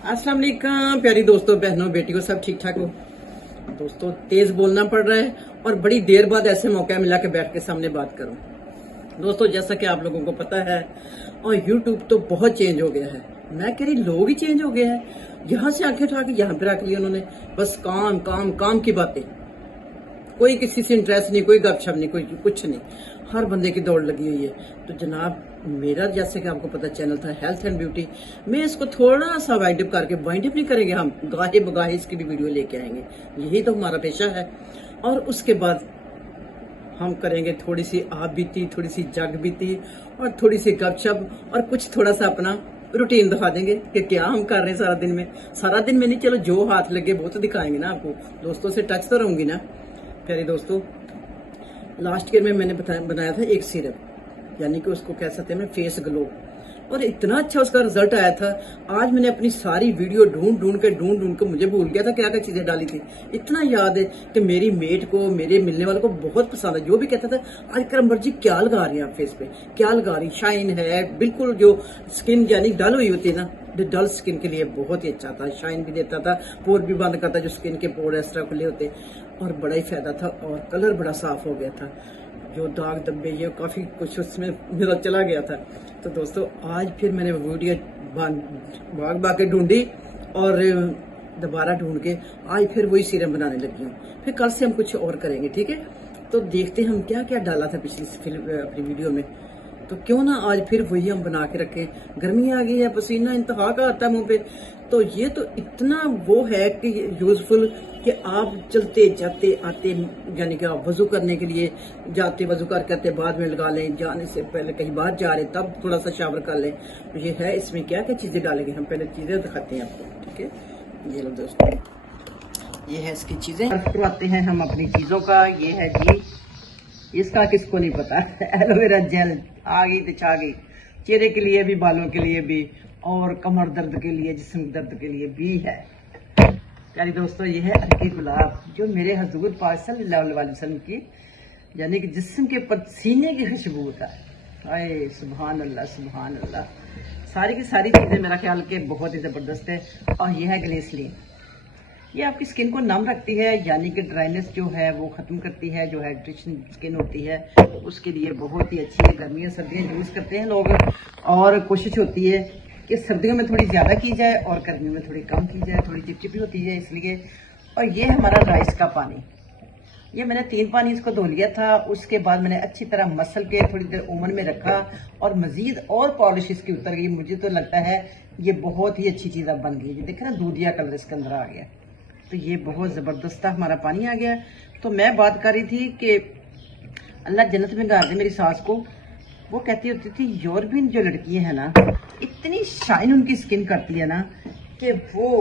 अस्सलाम वालेकुम प्यारी दोस्तों, बहनों, बेटियों, सब ठीक ठाक हो। दोस्तों, तेज बोलना पड़ रहा है और बड़ी देर बाद ऐसे मौका मिला के बैठ के सामने बात करूं। दोस्तों, जैसा कि आप लोगों को पता है, और यूट्यूब तो बहुत चेंज हो गया है। मैं कह रही लोग ही चेंज हो गए हैं। यहाँ से आंखें उठा के यहाँ पे रख ली उन्होंने। बस काम काम काम की बातें, कोई किसी से इंटरेस्ट नहीं, कोई गपशप नहीं, कोई कुछ नहीं। हर बंदे की दौड़ लगी हुई है। तो जनाब, मेरा जैसे कि आपको पता चैनल था हेल्थ एंड ब्यूटी, मैं इसको थोड़ा सा वाइंड अप करके, वाइंड अप नहीं करेंगे हम, गाहे बगाहे इसकी भी वीडियो लेके आएंगे। यही तो हमारा पेशा है। और उसके बाद हम करेंगे थोड़ी सी आप बीती, थोड़ी सी जग बीती और थोड़ी सी गपशप, और कुछ थोड़ा सा अपना रूटीन दिखा देंगे कि क्या हम कर रहे हैं सारा दिन में। सारा दिन में नहीं, चलो जो हाथ लगे वो तो दिखाएंगे ना आपको। दोस्तों से टच तो रहूंगी ना। प्यारे दोस्तों, लास्ट ईयर में मैंने बनाया था एक सिरप, यानी कि उसको कह सकते हैं फेस ग्लो, और इतना अच्छा उसका रिजल्ट आया था। आज मैंने अपनी सारी वीडियो ढूंढ ढूंढ के मुझे भूल गया था क्या क्या चीजें डाली थी। इतना याद है कि मेरी मेट को, मेरे मिलने वालों को बहुत पसंद है। जो भी कहता था आज करमबर जी क्या लगा रही है आप फेस पे, क्या लगा रही, शाइन है बिल्कुल। जो स्किन यानी डल हुई होती है ना, डल स्किन के लिए बहुत ही अच्छा था। शाइन भी देता था, पोर भी बंद करता, जो स्किन के पोर इस तरह खुले होते, और बड़ा ही फायदा था। और कलर बड़ा साफ हो गया था। जो दाग धब्बे ये काफी कुछ उसमें मेरा चला गया था। तो दोस्तों, आज फिर मैंने वीडियो भाग भाग के ढूंढी और दोबारा ढूंढ के आज फिर वही सीरम बनाने लगी हूँ। फिर कल से हम कुछ और करेंगे, ठीक है। तो देखते हैं हम क्या क्या डाला था पिछली फिल्म अपनी वीडियो में। तो क्यों ना आज फिर वही हम बना के रखें। गर्मी आ गई है, पसीना इंतहा का आता है मुंह पे। तो ये तो इतना वो है कि यूजफुल कि आप चलते जाते आते, यानी कि आप वजू करने के लिए जाते, वजू करके आते बाद में लगा लें, जाने से पहले कहीं बाहर जा रहे तब थोड़ा सा शावर कर लें। तो ये है, इसमें क्या क्या चीजें डालेंगे हम पहले चीजें दिखाते हैं आपको, ठीक है। ये लो दोस्तों, ये है इसकी चीजें। करवाते हैं हम अपनी चीजों का। ये है जी, इसका किसको नहीं पता, एलोवेरा जेल आ गई तो छा गई। चेहरे के लिए भी, बालों के लिए भी, और कमर दर्द के लिए, जिस्म दर्द के लिए भी है। प्यारी दोस्तों, ये है अरके गुलाब, जो मेरे हजूर पाक सल्लल्लाहु अलैहि वसल्लम की, यानी कि जिस्म के पसीने की खुशबू होता है। हाय सुभान अल्लाह, सुभान अल्लाह। सारी की सारी चीजें मेरा ख्याल के बहुत ही जबरदस्त है। और ये है ग्लिसरीन, ये आपकी स्किन को नम रखती है, यानी कि ड्राइनेस जो है वो खत्म करती है। जो हाइड्रेशन स्किन होती है उसके लिए बहुत ही अच्छी है। गर्मियाँ सर्दियाँ यूज करते हैं लोग, और कोशिश होती है कि सर्दियों में थोड़ी ज्यादा की जाए और गर्मियों में थोड़ी कम की जाए, थोड़ी चिपचिपी होती है इसलिए। और ये हमारा राइस का पानी, ये मैंने 3 पानी इसको धो लिया था। उसके बाद मैंने अच्छी तरह मसल के थोड़ी देर ओवन में रखा, और मजीद और पॉलिश इसकी उतर गई। मुझे तो लगता है ये बहुत ही अच्छी चीज अब बन गई। ये देखे ना, दूधिया कलर इसके अंदर आ गया। तो ये बहुत जबरदस्त हमारा पानी आ गया। तो मैं बात कर रही थी कि अल्लाह जन्नत में डाल दे मेरी सास को। वो कहती होती थी यूरोपियन जो लड़कियां हैं ना, इतनी शाइन उनकी स्किन करती है ना, कि वो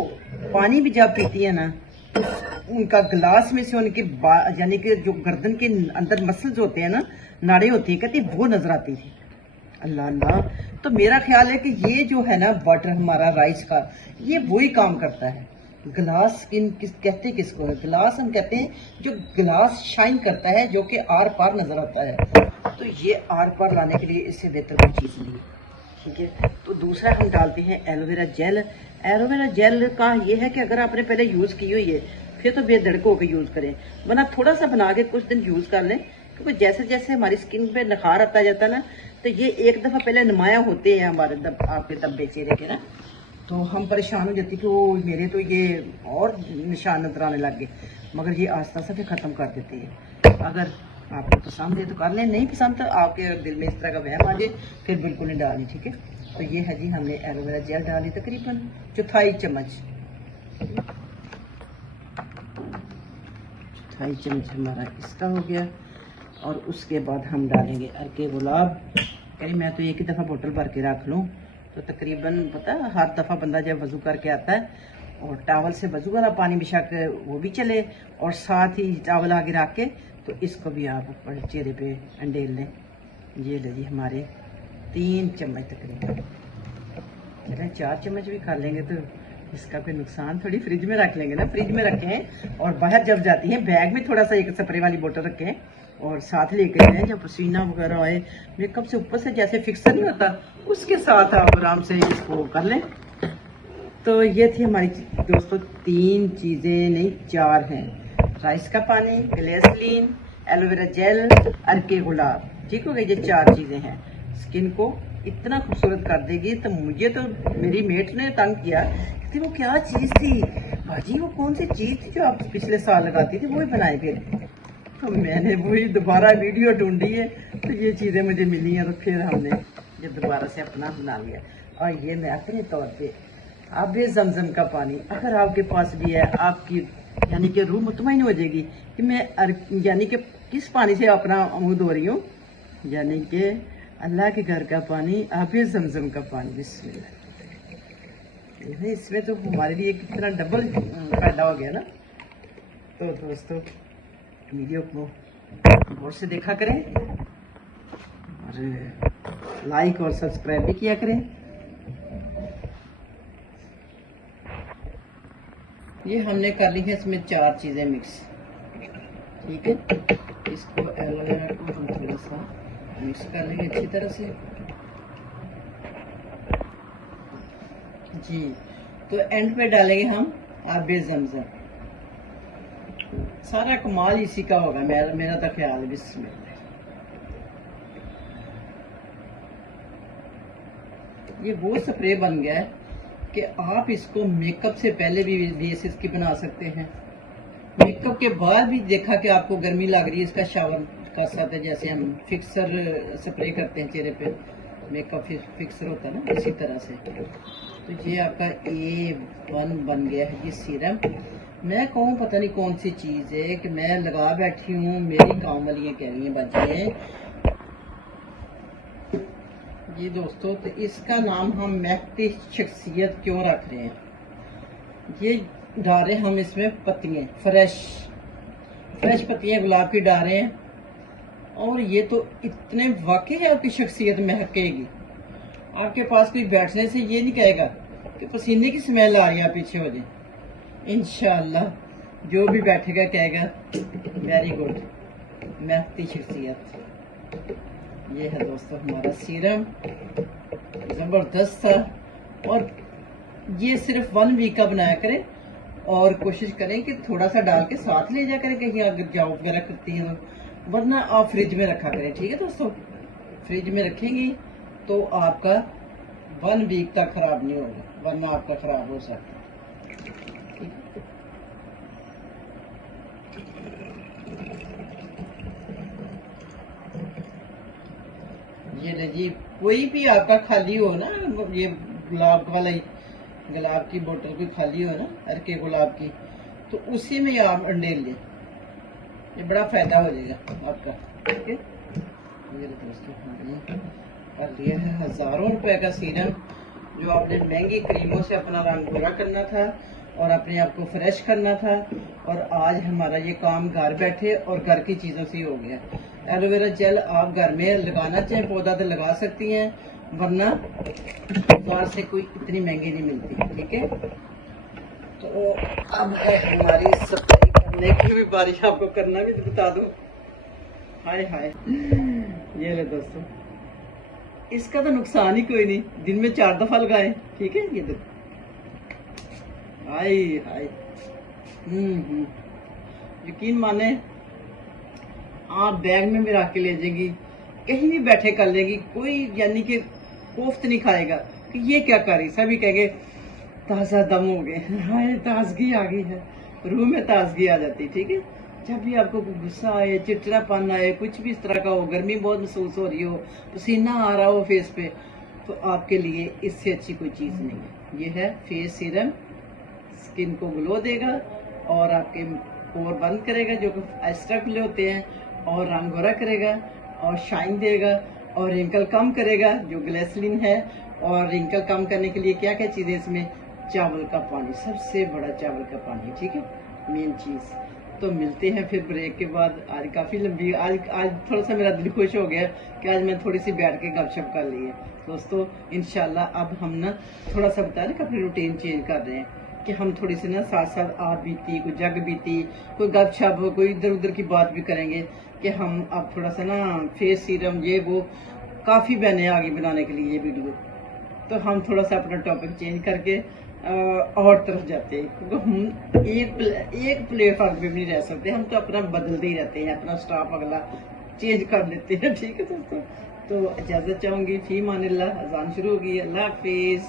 पानी भी जब पीती है ना, तो उनका गिलास में से उनके यानी कि जो गर्दन के अंदर मसल्स होते हैं ना, नाड़े होती है, कहती वो नजर आती थी। अल्लाह अल्लाह। तो मेरा ख्याल है कि ये जो है ना वाटर हमारा राइस का, ये वही काम करता है। ग्लास स्किन कहते किसको है? ग्लास हम कहते हैं जो ग्लास शाइन करता है, जो कि आर पार नजर आता है। तो ये आर पार लाने के लिए इससे बेहतर कोई चीज नहीं है, ठीक है। तो दूसरा हम डालते हैं एलोवेरा जेल। एलोवेरा जेल का ये है कि अगर आपने पहले यूज की हुई है फिर तो बेधड़क होकर यूज करें, वरना थोड़ा सा बना के कुछ दिन यूज कर लें। क्योंकि जैसे जैसे हमारी स्किन पे निखार आता जाता है ना, तो ये एक दफा पहले नुमाया होते हैं हमारे आपके धब्बे चेहरे के ना, तो हम परेशान हो जाती कि वो मेरे तो ये और निशान नजर आने लग गए। मगर ये आस्ता आस्ता फिर खत्म कर देती है। अगर आपको पसंद है तो कर लें, नहीं पसंद तो आपके दिल में इस तरह का वहम आ जाए फिर बिल्कुल नहीं डालनी, ठीक है। तो ये है जी, हमने एलोवेरा जेल डाली तकरीबन 1/4 चम्मच। 1/4 चम्मच हमारा इसका हो गया। और उसके बाद हम डालेंगे अरके गुलाब। यानी मैं तो एक ही दफ़ा बोतल भर के रख लूँ, तो तकरीबन पता है हर दफ़ा बंदा जब वज़ू करके आता है, और टावल से वज़ू वाला पानी बेशक वो भी चले, और साथ ही टावल आगे रख के तो इसको भी आप ऊपर चेहरे पे अंडेल लें। ये ले जी हमारे 3 चम्मच तकरीबन। चले 4 चम्मच भी खा लेंगे तो इसका कोई नुकसान थोड़ी। फ्रिज में रख लेंगे ना, फ्रिज में रखें, और बाहर जब जाती हैं बैग में थोड़ा सा एक स्प्रे वाली बोतल रखें, और साथ लेके जाएं। जब पसीना वगैरह आए, मेकअप से ऊपर से जैसे फिक्सर नहीं होता, उसके साथ आप आराम से इसको कर लें। तो ये थी हमारी दोस्तों 3 चीज़ें, नहीं 4 हैं। राइस का पानी, ग्लिसरीन, एलोवेरा जेल, अर्के गुलाब। ठीक हो गई, ये 4 चीज़ें हैं। स्किन को इतना खूबसूरत कर देगी। तो मुझे तो मेरी मेट ने तंग किया कि वो क्या चीज़ थी भाजी, वो कौन सी चीज़ थी जो आप पिछले साल लगाती थी, वो ही बनाए फिर। तो मैंने वही दोबारा वीडियो ढूंढी है, तो ये चीज़ें मुझे मिली हैं, तो फिर हमने ये दोबारा से अपना बना लिया। और ये मैं अपने तौर पे आप भी जमजम का पानी अगर आपके पास भी है, आपकी यानी कि रूह मुतमईन हो जाएगी कि मैं यानी कि किस पानी से अपना मुँह धो रही हूँ, यानी कि अल्लाह के घर का पानी, आप भी जमजम का पानी। बिस्मिल्लाह। इसमें तो हमारे लिए कितना डबल फायदा हो गया ना। तो दोस्तों वीडियो को गौर से देखा करें और लाइक और सब्सक्राइब भी किया करें। ये हमने कर ली है इसमें 4 चीज़ें मिक्स। ठीक है, इसको एलोवेरा को हम थोड़ा सा मिक्स कर लेंगे अच्छी तरह से जी। तो एंड पे डालेंगे हम आबे ज़मज़म। सारा कमाल इसी का होगा, मेरा तो ख्याल है। बिस्मिल्लाह। ये वो स्प्रे बन गया है कि आप इसको मेकअप से पहले भी बेसिस की बना सकते हैं, मेकअप के बाद भी। देखा कि आपको गर्मी लग रही है, इसका शावर कर सकते हैं, जैसे हम फिक्सर स्प्रे करते हैं चेहरे पे, मेकअप फिक्सर होता है ना, इसी तरह से। तो ये आपका A1 बन गया है ये सीरम। मैं कहूँ पता नहीं कौन सी चीज़ है कि मैं लगा बैठी हूँ, मेरी काम वाली ये कह रही हैं बच्चे ये दोस्तों। तो इसका नाम हम महकती शख्सियत क्यों रख रहे हैं, ये डाले हम इसमें पत्तियाँ, फ्रेश पत्तियाँ गुलाब की डाल रहे हैं। और ये तो इतने वाकई है आपकी शख्सियत महकेगी। आपके पास कोई बैठने से ये नहीं कहेगा कि पसीने की स्मेल आ रही है, पीछे हो जाए। इंशाअल्लाह जो भी बैठेगा कहेगा वेरी गुड, महकती शख्सियत। ये है दोस्तों हमारा सीरम, ज़बरदस्त था। और ये सिर्फ 1 वीक का बनाया करें और कोशिश करें कि थोड़ा सा डाल के साथ ले जा करें कहीं अगर जॉब वगैरह करती हैं तो, वरना आप फ्रिज में रखा करें। ठीक है दोस्तों, फ्रिज में रखेंगी तो आपका 1 वीक तक खराब नहीं होगा, वरना आपका खराब हो सकता है। ये लीजिए, कोई भी आपका खाली हो ना, ये गुलाब वाला गुलाब की बोतल कोई खाली हो ना, अर्के गुलाब की, तो उसी में आप अंडेल लें, ये बड़ा फायदा हो जाएगा आपका। ठीक है, ये दोस्तों हमने कर लिया है हज़ारों रुपए का सीरम, जो आपने महंगी क्रीमों से अपना रंग गोरा करना था और अपने आप को फ्रेश करना था। और आज हमारा ये काम घर बैठे और घर की चीज़ों से ही हो गया। एलोवेरा जेल आप घर में लगाना चाहें पौधा तो लगा सकती हैं, वरना बाहर से कोई इतनी महंगी नहीं मिलती। ठीक है, तो अब हमारी सफाई करने की भी बारिश, आपको करना भी तो बता दो। हाय हाय, ये ले दोस्तों, इसका तो नुकसान ही कोई नहीं, दिन में 4 दफा लगाएं। ठीक है, ये देखो, हाय हाय। यकीन माने आप बैग में भी रख के ले जाएंगी, कहीं भी बैठे कर लेगी, कोई यानी कि कोफ्त नहीं खाएगा कि ये क्या कर रही। सभी कहेंगे ताज़ा दम हो गए, हाय ताजगी आ गई है, रूह में ताजगी आ जाती है। ठीक है, जब भी आपको गुस्सा आए, चिड़चिड़ापन आए, कुछ भी इस तरह का हो, गर्मी बहुत महसूस हो रही हो, पसीना आ रहा हो फेस पे, तो आपके लिए इससे अच्छी कोई चीज़ नहीं है। ये है फेस सीरम, स्किन को ग्लो देगा और आपके पोर बंद करेगा जो कि एक्स्ट्रा खुले होते हैं, और रंग गोरा करेगा और शाइन देगा और रिंकल कम करेगा, जो ग्लिसरीन है। और रिंकल कम करने के लिए क्या क्या चीज़ें इसमें, चावल का पानी, सबसे बड़ा चावल का पानी। ठीक है, मेन चीज़। तो मिलते हैं फिर ब्रेक के बाद। आज काफ़ी लंबी, आज थोड़ा सा मेरा दिल खुश हो गया कि आज मैं थोड़ी सी बैठ के गपशप कर ली है दोस्तों। इंशाल्लाह अब हम ना थोड़ा सा बता रहे कि अपनी रूटीन चेंज कर रहे हैं, कि हम थोड़ी सी ना साथ साथ आप बीती, कोई जग बीती, कोई गपशप, कोई इधर उधर की बात भी करेंगे। कि हम अब थोड़ा सा ना फेस सीरम ये वो काफ़ी बहने आगे बनाने के लिए ये वीडियो, तो हम थोड़ा सा अपना टॉपिक चेंज करके और तरफ जाते हैं, क्योंकि हम एक प्लेटफॉर्म पे भी नहीं रह सकते, हम तो अपना बदलते ही रहते हैं, अपना स्टाफ अगला चेंज कर लेते हैं। ठीक है दोस्तों, तो इजाजत चाहूंगी, फी मानिल्लाह, अजान शुरू होगी, अल्लाह हाफिज।